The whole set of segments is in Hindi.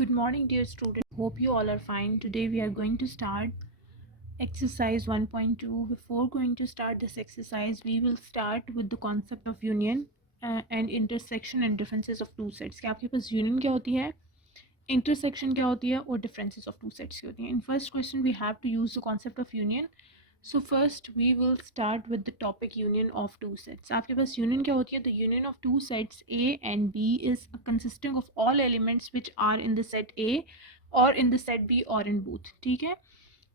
Good morning, dear student. Hope you all are fine. Today we are going to start exercise 1.2. Before going to start this exercise, we will start with the concept of union and intersection and differences of two sets. कि आपके पास union क्या होती है, intersection क्या होती है और differences of two sets क्या होती हैं. In first question, we have to use the concept of union. So first we will start with the topic union of two sets. आपके पास union क्या होती है? The union of two sets A and B is consisting of all elements which are in the set A or in the set B or in both. ठीक है.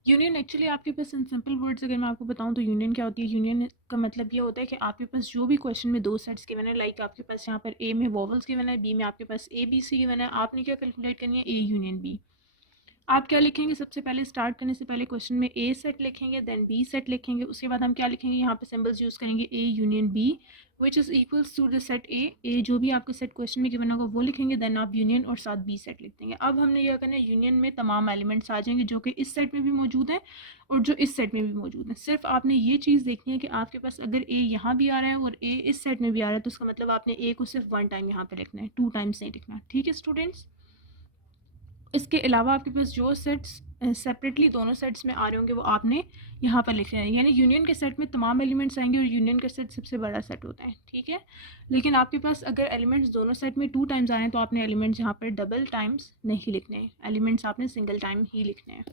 यूनियन एक्चुअली आपके पास इन सिंपल वर्ड्स अगर मैं आपको बताऊं तो यूनियन क्या होती है. यूनियन का मतलब ये होता है कि आपके पास जो भी क्वेश्चन में दो सेट्स गिवन है, लाइक आपके पास यहाँ पर ए में वोवल्स गिवन है, बी में आपके पास ए बी सी गिवन है, आपने क्या कैलकुलेट करनी है, ए यूनियन बी. आप क्या लिखेंगे, सबसे पहले स्टार्ट करने से पहले क्वेश्चन में ए सेट लिखेंगे, देन बी सेट लिखेंगे, उसके बाद हम क्या लिखेंगे, यहाँ पे सिंबल्स यूज़ करेंगे A union B which is equals to the set A जो भी आपके सेट क्वेश्चन में गिवन होगा वो लिखेंगे, देन आप यूनियन और साथ बी सेट लिख देंगे. अब हमने क्या करना है, यूनियन में तमाम एलिमेंट्स आ जाएंगे जो कि इस सेट में भी मौजूद हैं और जो इस सेट में भी मौजूद हैं. सिर्फ आपने ये चीज़ देखनी है कि आपके पास अगर ए यहाँ भी आ रहा है और ए इस सेट में भी आ रहा है तो उसका मतलब आपने ए को सिर्फ वन टाइम यहाँ पर लिखना है, टू टाइम्स नहीं लिखना. ठीक है स्टूडेंट्स. इसके अलावा आपके पास जो सेट्स सेपरेटली दोनों सेट्स में आ रहे होंगे वो आपने यहाँ पर लिख लेना है. यानी यूनियन के सेट में तमाम एलिमेंट्स आएंगे और यूनियन का सेट सबसे बड़ा सेट होता है. ठीक है. लेकिन आपके पास अगर एलिमेंट्स दोनों सेट में टू टाइम्स आ रहे हैं तो आपने एलिमेंट्स यहाँ पर डबल टाइम्स नहीं लिखने हैं, एलिमेंट्स आपने सिंगल टाइम ही लिखने हैं.